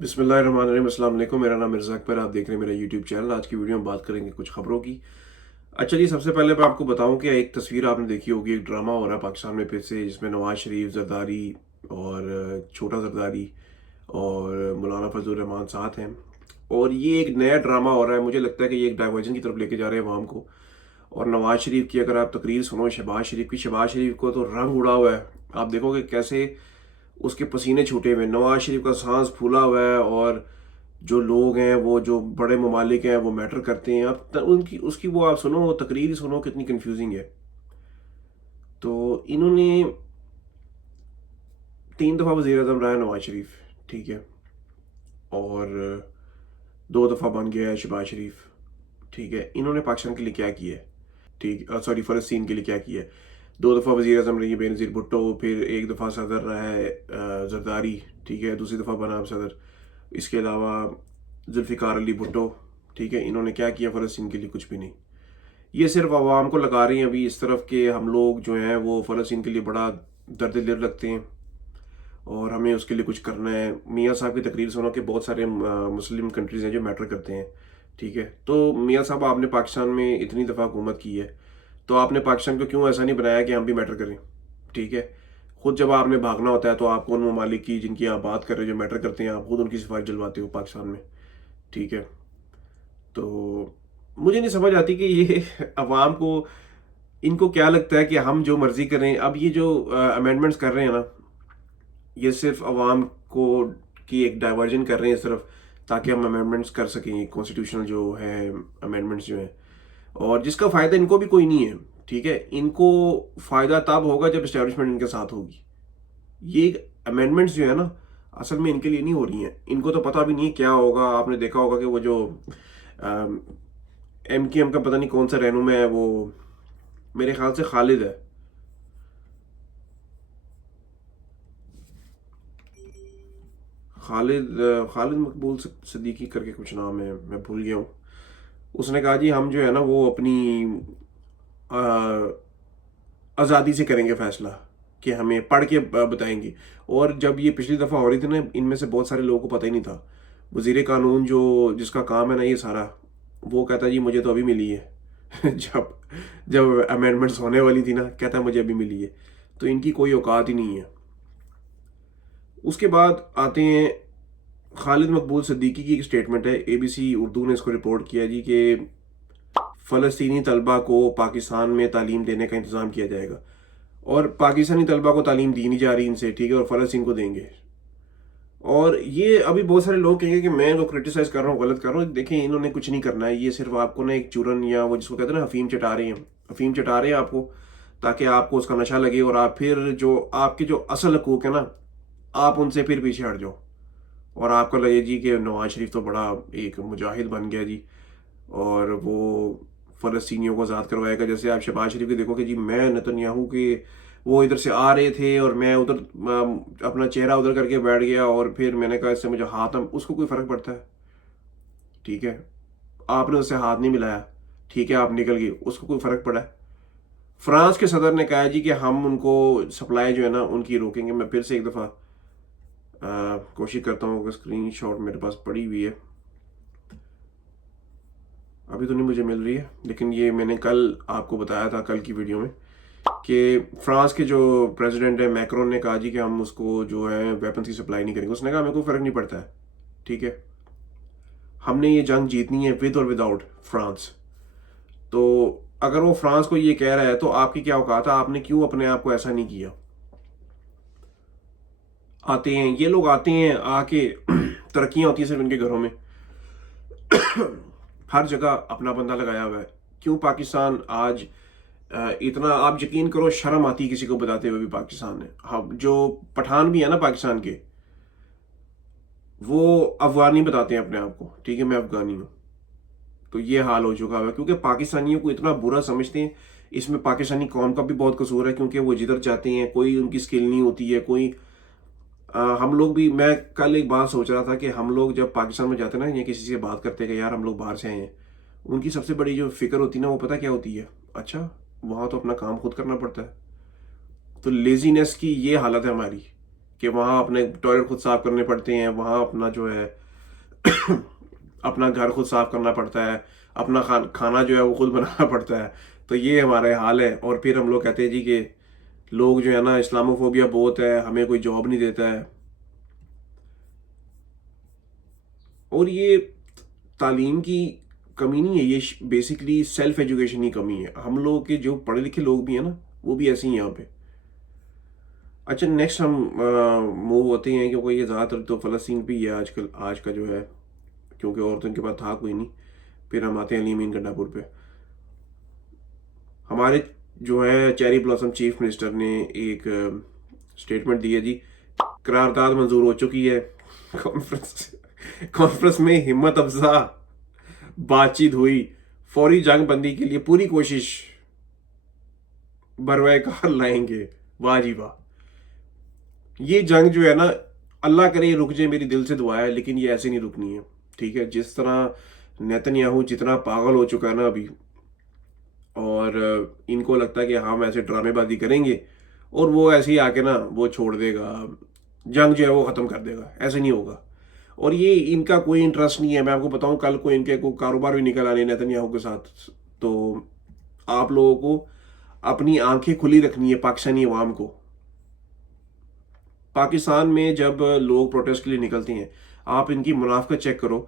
बिस्मिल्लाहिर्रहमानिर्रहीम, अस्सलाम वालेकुम। मेरा नाम मिर्ज़ा अकबर, आप देख रहे हैं मेरा यूट्यूब चैनल। आज की वीडियो में बात करेंगे कुछ खबरों की। अच्छा जी, सबसे पहले मैं आपको बताऊं कि एक तस्वीर आपने देखी होगी, एक ड्रामा हो रहा है पाकिस्तान में फिर से, जिसमें नवाज शरीफ, जरदारी और छोटा जरदारी और मौलाना फजल रहमान साथ हैं। और ये एक नया ड्रामा हो रहा है। मुझे लगता है कि ये एक डाइवर्जन की तरफ लेके जा रहे हैं अवाम को। और नवाज शरीफ की अगर आप तकरीर सुनो, शहबाज शरीफ को तो रंग उड़ा हुआ है। आप देखोगे कैसे उसके पसीने छूटे हुए हैं। नवाज शरीफ का सांस फूला हुआ है। और जो लोग हैं, वो जो बड़े ममालिक हैं, वो मैटर करते हैं। अब उनकी उसकी वो आप सुनो, वो तकरीर ही सुनो, कितनी कंफ्यूजिंग है। तो इन्होंने 3 दफ़ा वज़ीर आज़म रहा है नवाज शरीफ, ठीक है। और 2 दफ़ा बन गया है शहबाज शरीफ, ठीक है। इन्होंने पाकिस्तान के लिए क्या किया है? ठीक, सॉरी, फ़लस्तीन के लिए क्या किया है? 2 दफ़ा वज़ीर आज़म रही है बेनज़ीर भुट्टो, फिर 1 दफ़ा सदर रहा है जरदारी, ठीक है। दूसरी दफ़ा बना अब सदर। इसके अलावा जुल्फ़िकार अली भुट्टो, ठीक है। इन्होंने क्या किया फ़लस्तीन के लिए? कुछ भी नहीं। ये सिर्फ आवाम को लगा रही हैं अभी इस तरफ के हम लोग जो हैं वो फ़लस्तीन के लिए बड़ा दर्द दिल रखते हैं और हमें उसके लिए कुछ करना है। मियाँ साहब की तकरीर सुनो कि बहुत सारे मुस्लिम कंट्रीज़ हैं जो मैटर करते हैं, ठीक है। तो मियाँ साहब, आपने पाकिस्तान में इतनी दफ़ा हुकूमत की है, तो आपने पाकिस्तान को क्यों ऐसा नहीं बनाया कि हम भी मैटर करें? ठीक है। खुद जब आपने भागना होता है तो आप उन ममालिक की जिनकी आप बात कर रहे हो, जो मैटर करते हैं, आप खुद उनकी सिफारिश जलवाते हो पाकिस्तान में, ठीक है। तो मुझे नहीं समझ आती कि ये अवाम को, इनको क्या लगता है कि हम जो मर्जी करें। अब ये जो अमेंडमेंट्स कर रहे हैं ना, ये सिर्फ अवाम को की एक डाइवर्जन कर रहे हैं इस तरफ, ताकि हम अमेंडमेंट्स कर सकें, कॉन्स्टिट्यूशनल जो है अमेंडमेंट्स जो हैं। और जिसका फ़ायदा इनको भी कोई नहीं है, ठीक है। इनको फ़ायदा तब होगा जब इस्टेब्लिशमेंट इनके साथ होगी। ये अमेंडमेंट्स जो है ना, असल में इनके लिए नहीं हो रही हैं। इनको तो पता भी नहीं क्या होगा। आपने देखा होगा कि वो जो MKM का पता नहीं कौन सा रहनुमा है, वो मेरे ख्याल से खालिद है। खालिद मकबूल सिद्दीकी करके कुछ नाम है, मैं भूल गया हूँ। उसने कहा जी हम जो है ना वो अपनी आज़ादी से करेंगे फैसला, कि हमें पढ़ के बताएंगे। और जब ये पिछली दफ़ा हो रही थी ना, इनमें से बहुत सारे लोगों को पता ही नहीं था। वजीर कानून जो जिसका काम है ना ये सारा, वो कहता जी मुझे तो अभी मिली है। जब जब अमेंडमेंट्स होने वाली थी ना, कहता मुझे अभी मिली है। तो इनकी कोई औकात ही नहीं है। उसके बाद आते हैं खालिद मकबूल सिद्दीकी की एक स्टेटमेंट है, ABC उर्दू ने इसको रिपोर्ट किया जी कि फ़लस्तीनी तलबा को पाकिस्तान में तालीम देने का इंतज़ाम किया जाएगा। और पाकिस्तानी तलबा को तालीम दी नहीं जा रही इनसे, ठीक है, और फ़लस्तीन को देंगे। और ये अभी बहुत सारे लोग कहेंगे कि मैं इनको क्रिटिसाइज़ कर रहा हूँ, गलत कर रहा हूँ। देखिए, इन्होंने कुछ नहीं करना है। ये सिर्फ आपको ना एक चूरन, या वो जिसको कहते हैं ना अफ़ीम चटा रहे हैं। अफ़ीम चटा रहे हैं आपको, ताकि आपको उसका नशा लगे और आप फिर जो आपके जो असल हकूक़ है ना, आप उनसे फिर पीछे हट जाओ। और आपको लगे जी कि नवाज शरीफ तो बड़ा एक मुजाहिद बन गया जी, और वो फ़लस्तीनियों को आज़ाद करवाएगा। जैसे आप शहबाज शरीफ के देखोगे जी, मैं नेतन्याहू के, वो इधर से आ रहे थे और मैं उधर अपना चेहरा उधर करके बैठ गया, और फिर मैंने कहा इससे मुझे हाथ, हम उसको कोई फ़र्क पड़ता है? ठीक है। आपने उससे हाथ नहीं मिलाया, ठीक है, आप निकल गए, उसको कोई फ़र्क पड़ा है? फ्रांस के सदर ने कहा है जी कि हम उनको सप्लाई जो है ना उनकी रोकेंगे। मैं फिर से एक दफ़ा कोशिश करता हूँ कि स्क्रीन शॉट मेरे पास पड़ी हुई है, अभी तो नहीं मुझे मिल रही है, लेकिन ये मैंने कल आपको बताया था, कल की वीडियो में, कि फ्रांस के जो प्रेसिडेंट है मैक्रोन ने कहा जी कि हम उसको जो है वेपन्स की सप्लाई नहीं करेंगे। उसने कहा मेरे को फ़र्क नहीं पड़ता है, ठीक है। हमने ये जंग जीतनी है विद और विदाउट फ्रांस। तो अगर वो फ्रांस को ये कह रहा है, तो आपकी क्या औकात है? आपने क्यों अपने आप को ऐसा नहीं किया? आते हैं ये लोग, आते हैं आके तरक्कियाँ होती हैं सिर्फ इनके घरों में। हर जगह अपना बंदा लगाया हुआ है। क्यों पाकिस्तान आज इतना, आप यकीन करो शर्म आती है किसी को बताते हुए भी पाकिस्तान है। हम जो पठान भी है ना पाकिस्तान के, वो अफगानी बताते हैं अपने आप को, ठीक है, मैं अफगानी हूँ। तो ये हाल हो चुका है, क्योंकि पाकिस्तानियों को इतना बुरा समझते हैं। इसमें पाकिस्तानी कौम का भी बहुत कसूर है, क्योंकि वो जिधर जाते हैं कोई उनकी स्किल नहीं होती है, कोई हम लोग भी, मैं कल एक बात सोच रहा था कि हम लोग जब पाकिस्तान में जाते हैं ना, या किसी से बात करते हैं कि यार हम लोग बाहर से आए हैं, उनकी सबसे बड़ी जो फिक्र होती है ना, वो पता क्या होती है? अच्छा, वहाँ तो अपना काम खुद करना पड़ता है। तो लेजीनेस की ये हालत है हमारी, कि वहाँ अपने टॉयलेट खुद साफ करने पड़ते हैं, वहाँ अपना जो है अपना घर खुद साफ करना पड़ता है, अपना खाना जो है वो खुद बनाना पड़ता है। तो ये हमारे हाल है। और फिर हम लोग कहते हैं जी कि लोग जो है ना, इस्लामोफोबिया बहुत है, हमें कोई जॉब नहीं देता है। और ये तालीम की कमी नहीं है, ये बेसिकली सेल्फ एजुकेशन की कमी है। हम लोग के जो पढ़े लिखे लोग भी हैं ना, वो भी ऐसे ही हैं यहाँ पे। अच्छा, नेक्स्ट हम मूव होते हैं, क्योंकि ये ज़्यादातर तो फ़लस्तीन पे ही है आजकल, आज का जो है, क्योंकि औरतों के पास था कोई नहीं। फिर हम आते हैं अली अमीन गंडापुर पे। हमारे जो है चेरी ब्लॉसम चीफ मिनिस्टर ने एक स्टेटमेंट दी है जी। करारदाद मंजूर हो चुकी है। कॉन्फ्रेंस कॉन्फ्रेंस में हिम्मत अफजा बातचीत हुई। फौरी जंग बंदी के लिए पूरी कोशिश बरवाए कार लाएंगे। वाह जी वाह। ये जंग जो है ना, अल्लाह करे ये रुक जाए, मेरी दिल से दुआ है, लेकिन ये ऐसे नहीं रुकनी है। ठीक है, जिस तरह नेतन्याहू जितना पागल हो चुका है ना अभी, और इनको लगता है कि हम ऐसे ड्रामेबाजी करेंगे और वो ऐसे ही आके ना वो छोड़ देगा, जंग जो है वो ख़त्म कर देगा, ऐसे नहीं होगा। और ये इनका कोई इंटरेस्ट नहीं है। मैं आपको बताऊं, कल को इनके को कारोबार भी निकल आने नेतन्याहू के साथ। तो आप लोगों को अपनी आंखें खुली रखनी है पाकिस्तानी अवाम को। पाकिस्तान में जब लोग प्रोटेस्ट के लिए निकलते हैं, आप इनकी मुनाफिकत चेक करो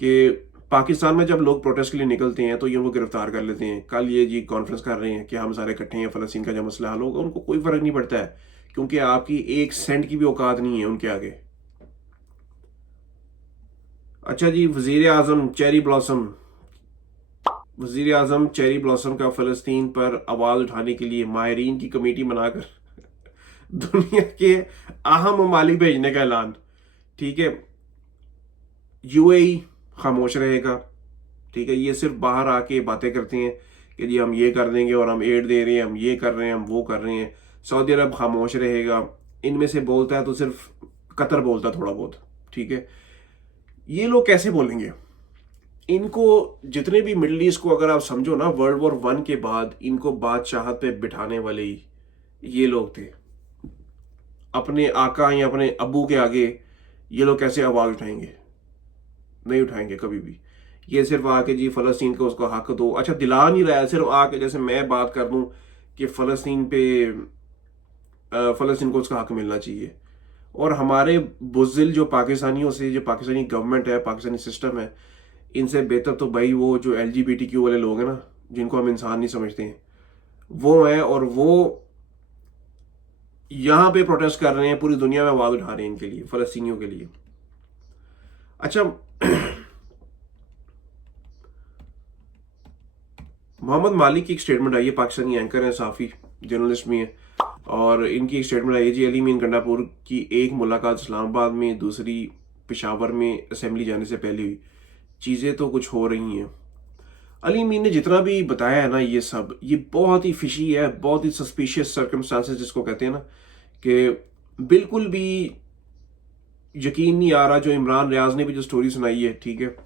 कि पाकिस्तान में जब लोग प्रोटेस्ट के लिए निकलते हैं तो ये उनको गिरफ्तार कर लेते हैं। कल ये जी कॉन्फ्रेंस कर रहे हैं कि हम सारे इकट्ठे हैं, फ़लस्तीन का जब मसला हल होगा। उनको कोई फ़र्क नहीं पड़ता है, क्योंकि आपकी 1 सेंट की भी औकात नहीं है उनके आगे। अच्छा जी, वज़ीर आज़म चेरी ब्लॉसम का फ़लस्तीन पर आवाज़ उठाने के लिए माहिरीन की कमेटी बनाकर दुनिया के अहम ममालिक भेजने का ऐलान। ठीक है, यूएई खामोश रहेगा। ठीक है, ये सिर्फ बाहर आके बातें करते हैं कि जी हम ये कर देंगे और हम एड दे रहे हैं, हम ये कर रहे हैं, हम वो कर रहे हैं। सऊदी अरब खामोश रहेगा। इनमें से बोलता है तो सिर्फ कतर बोलता है थोड़ा बहुत। ठीक है, ये लोग कैसे बोलेंगे? इनको जितने भी मिडल ईस्ट को अगर आप समझो ना, वर्ल्ड वॉर 1 के बाद इनको बादशाहत पे बिठाने वाले ही ये लोग थे। अपने आका या अपने अब्बू के आगे ये लोग कैसे आवाज़ उठाएंगे? नहीं उठाएंगे कभी भी। ये सिर्फ आके जी फ़लस्तीन को उसको हक दो। अच्छा, दिला नहीं रहा है, सिर्फ आके जैसे मैं बात कर दूं कि फ़लस्तीन पे फ़लस्तीन को उसका हक मिलना चाहिए। और हमारे बुज़दिल जो पाकिस्तानियों से, जो पाकिस्तानी गवर्नमेंट है, पाकिस्तानी सिस्टम है, इनसे बेहतर तो भाई वो जो LGBTQ वाले लोग हैं ना, जिनको हम इंसान नहीं समझते हैं, वो हैं। और वो यहाँ पे प्रोटेस्ट कर रहे हैं, पूरी दुनिया में आवाज़ उठा रहे हैं इनके लिए, फ़लस्तीनियों के लिए। अच्छा, मोहम्मद मालिक की एक स्टेटमेंट आई है। पाकिस्तानी एंकर हैं, साफ़ी जर्नलिस्ट भी हैं, और इनकी एक स्टेटमेंट आई है जी। अली अमीन गंडापुर की एक मुलाकात इस्लामाबाद में, दूसरी पेशावर में असेंबली जाने से पहले हुई। चीज़ें तो कुछ हो रही हैं। अली अमीन ने जितना भी बताया है ना, ये सब ये बहुत ही फिशी है, बहुत ही सस्पिशियस सर्कमस्टांसेस जिसको कहते हैं ना, कि बिल्कुल भी यकीन नहीं आ रहा। जो इमरान रियाज ने भी जो स्टोरी सुनाई है, ठीक है,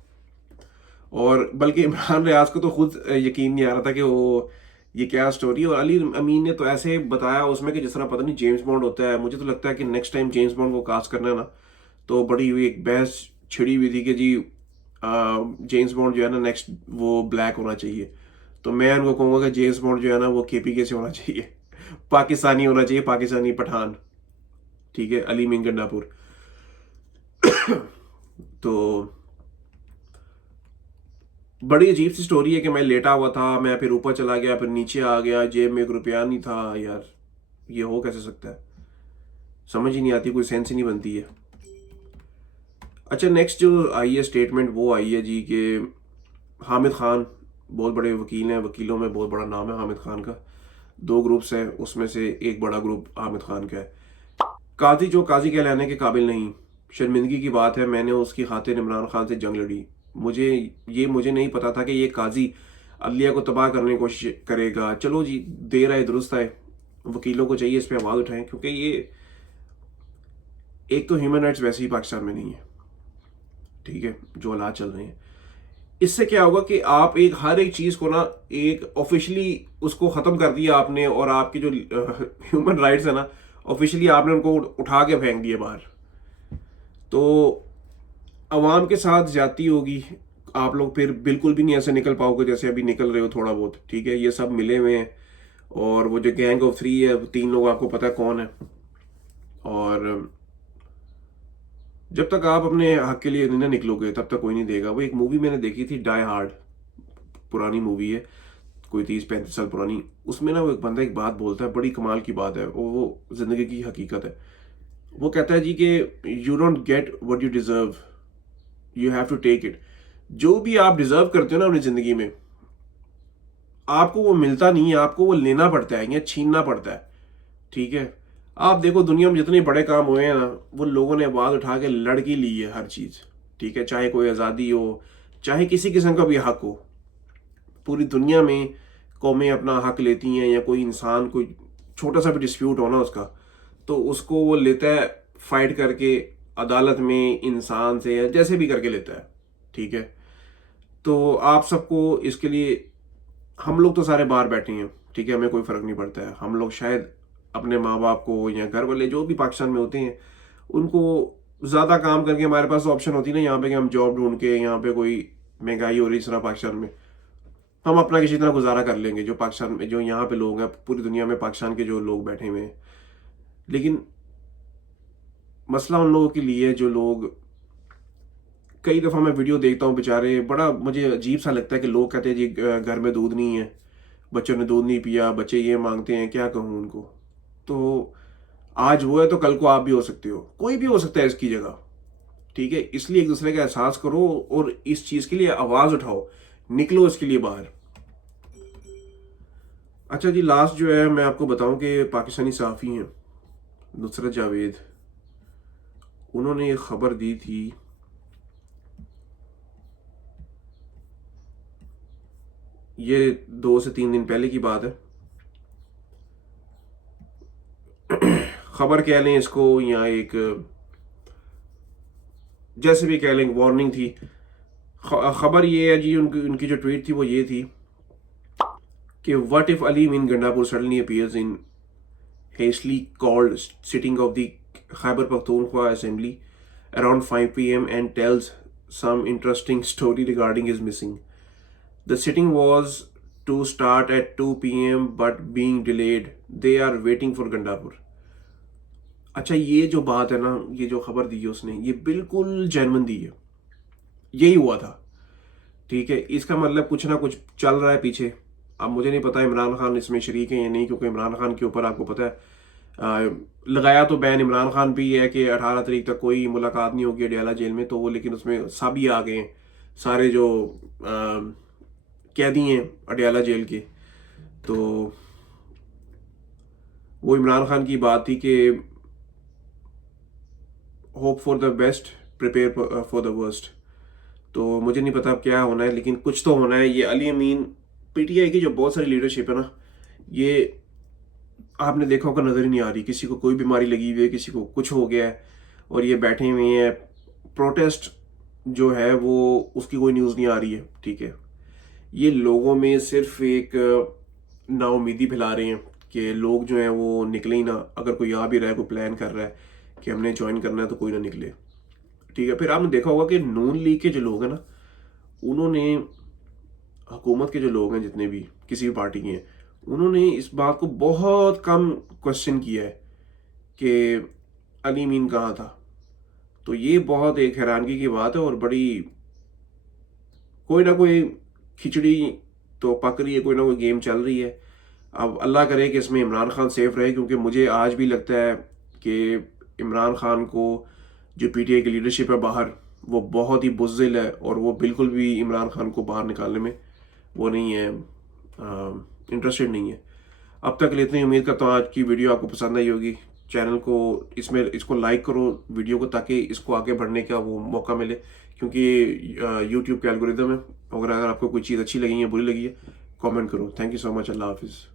और बल्कि इमरान रियाज को तो खुद यकीन नहीं आ रहा था कि वो ये क्या स्टोरी। और अली अमीन ने तो ऐसे बताया उसमें कि जिस तरह पता नहीं जेम्स बॉन्ड होता है। मुझे तो लगता है कि नेक्स्ट टाइम जेम्स बॉन्ड को कास्ट करना है ना, तो बड़ी हुई एक बहस छिड़ी हुई थी कि जी जेम्स बॉन्ड जो है ना नेक्स्ट वो ब्लैक होना चाहिए। तो मैं उनको कहूँगा कि जेम्स बॉन्ड जो है ना वो KPK से होना चाहिए, पाकिस्तानी होना चाहिए, पाकिस्तानी पठान। ठीक है, अली अमीन गंडापुर। तो बड़ी अजीब सी स्टोरी है कि मैं लेटा हुआ था, मैं फिर ऊपर चला गया, फिर नीचे आ गया, जेब में 1 रुपया नहीं था। यार ये हो कैसे सकता है? समझ ही नहीं आती, कोई सेंस ही नहीं बनती है। अच्छा, नेक्स्ट जो आई है स्टेटमेंट, वो आई है जी कि हामिद खान बहुत बड़े वकील हैं, वकीलों में बहुत बड़ा नाम है हामिद खान का। 2 ग्रुप्स हैं, उसमें से एक बड़ा ग्रुप हामिद खान का है। काजी जो काजी कहलाने के काबिल नहीं, शर्मिंदगी की बात है, मैंने उसकी खातिर इमरान खान से जंग लड़ी। मुझे नहीं पता था कि ये काजी अदलिया को तबाह करने की कोशिश करेगा। चलो जी, देर आए दुरुस्त आए, वकीलों को चाहिए इस पर आवाज़ उठाएं, क्योंकि ये एक तो ह्यूमन राइट्स वैसे ही पाकिस्तान में नहीं है। ठीक है, जो हालात चल रहे हैं, इससे क्या होगा कि आप एक हर एक चीज़ को ना एक ऑफिशियली उसको ख़त्म कर दिया आपने, और आपकी जो ह्यूमन राइट्स है ना ऑफिशियली आपने उनको उठा के फेंक दिया बाहर। तो अवाम के साथ ज्यादती होगी, आप लोग फिर बिल्कुल भी नहीं ऐसे निकल पाओगे जैसे अभी निकल रहे हो थोड़ा बहुत, ठीक है। ये सब मिले हुए हैं, और वो जो गैंग ऑफ 3 है, 3 लोग आपको पता है कौन है। और जब तक आप अपने हक के लिए नहीं ना निकलोगे तब तक कोई नहीं देगा। वो एक मूवी मैंने देखी थी, डाई हार्ड, पुरानी मूवी है, कोई 30-35 साल पुरानी। उसमें ना वो एक बंदा एक बात बोलता है, बड़ी कमाल की बात है, वो जिंदगी की हकीकत है। वो कहता है जी कि you don't get what you deserve, you have to take it. जो भी आप डिजर्व करते हो ना अपनी जिंदगी में, आपको वो मिलता नहीं है, आपको वो लेना पड़ता है या छीनना पड़ता है, ठीक है। आप देखो दुनिया में जितने बड़े काम हुए हैं ना, वो लोगों ने आवाज उठा के लड़की ली है हर चीज, ठीक है। चाहे कोई आज़ादी हो, चाहे किसी किस्म का भी हक हो, पूरी दुनिया में कौमें अपना हक लेती हैं, या कोई इंसान कोई छोटा सा भी डिस्प्यूट हो ना उसका, तो उसको वो लेता है फाइट करके अदालत में, इंसान से, या जैसे भी करके लेता है, ठीक है। तो आप सबको इसके लिए, हम लोग तो सारे बाहर बैठे हैं, ठीक है, हमें कोई फर्क नहीं पड़ता है। हम लोग शायद अपने माँ बाप को या घर वाले जो भी पाकिस्तान में होते हैं उनको ज़्यादा काम करके, हमारे पास ऑप्शन होती है ना यहाँ पे कि हम जॉब ढूंढ के, यहाँ पे कोई महंगाई हो रही है इस तरह पाकिस्तान में, हम अपना किसी तरह गुजारा कर लेंगे। जो पाकिस्तान में, जो यहाँ पे लोग हैं पूरी दुनिया में, पाकिस्तान के जो लोग बैठे हुए हैं। लेकिन मसला उन लोगों के लिए जो लोग, कई दफ़ा मैं वीडियो देखता हूँ बेचारे, बड़ा मुझे अजीब सा लगता है कि लोग कहते हैं जी घर में दूध नहीं है, बच्चों ने दूध नहीं पिया, बच्चे ये मांगते हैं, क्या कहूँ उनको। तो आज वो है तो कल को आप भी हो सकते हो, कोई भी हो सकता है इसकी जगह, ठीक है। इसलिए एक दूसरे का एहसास करो और इस चीज़ के लिए आवाज़ उठाओ, निकलो इसके लिए बाहर। अच्छा जी, लास्ट जो है मैं आपको बताऊं कि पाकिस्तानी सहाफ़ी हैं नुसरत जावेद, उन्होंने एक खबर दी थी, ये 2 से 3 दिन पहले की बात है। खबर कह लें इसको, या एक जैसे भी कह लें, वार्निंग थी। खबर ये है जी, उनकी उनकी जो ट्वीट थी वो ये थी कि what if Aleem in Gandapur suddenly appears in hastily called sitting of the Khyber Pakhtunkhwa assembly around 5 p.m. and tells some interesting story regarding his missing. The sitting was to start at 2 p.m. but being delayed. They are waiting for Gandapur. अच्छा, ये जो बात है ना, ये जो खबर दी है उसने, ये बिल्कुल जेन्युइन दी है, यही हुआ था, ठीक है। इसका मतलब कुछ ना कुछ चल रहा है पीछे। अब मुझे नहीं पता इमरान खान इसमें शरीक है या नहीं, क्योंकि इमरान खान के ऊपर आपको पता है लगाया तो बैन इमरान खान भी है कि 18 तारीख तक कोई मुलाकात नहीं होगी अडयाला जेल में। तो वो, लेकिन उसमें सब ही आ गए हैं, सारे जो कैदी हैं अडयाला जेल के। तो वो इमरान खान की बात थी कि hope for the best, prepare for the worst. तो मुझे नहीं पता अब क्या होना है, लेकिन कुछ तो होना है। ये अली अमीन, पीटीआई की जो बहुत सारी लीडरशिप है ना, ये आपने देखा होगा नज़र ही नहीं आ रही। किसी को कोई बीमारी लगी हुई है, किसी को कुछ हो गया है, और ये बैठे हुए हैं। प्रोटेस्ट जो है वो, उसकी कोई न्यूज़ नहीं आ रही है, ठीक है। ये लोगों में सिर्फ एक नाउमीदी फैला रहे हैं कि लोग जो हैं वो निकले ही ना। अगर कोई आ भी रहा है, कोई प्लान कर रहा है कि हमने ज्वाइन करना है, तो कोई ना निकले, ठीक है। फिर आपने देखा होगा कि नून लीग के जो लोग हैं ना, उन्होंने, हुकूमत के जो लोग हैं जितने भी किसी भी पार्टी के हैं, उन्होंने इस बात को बहुत कम क्वेश्चन किया है कि अली मीन कहाँ था। तो ये बहुत एक हैरानगी की बात है, और बड़ी कोई ना कोई खिचड़ी तो पक रही है, कोई ना कोई गेम चल रही है। अब अल्लाह करे कि इसमें इमरान खान सेफ रहे, क्योंकि मुझे आज भी लगता है कि इमरान खान को जो पीटीआई की लीडरशिप है बाहर, वो बहुत ही बुज़दिल है, और वो बिल्कुल भी इमरान खान को बाहर निकालने में वो नहीं है, इंटरेस्टेड नहीं है। अब तक लिए इतनी उम्मीद करता हूँ आज की वीडियो आपको पसंद आई होगी। चैनल को, इसको लाइक करो वीडियो को, ताकि इसको आगे बढ़ने का वो मौका मिले, क्योंकि यूट्यूब के एल्गोरिदम है। अगर आपको कोई चीज़ अच्छी लगी है, बुरी लगी है, कमेंट करो। Thank you so much. अल्लाह हाफिज़।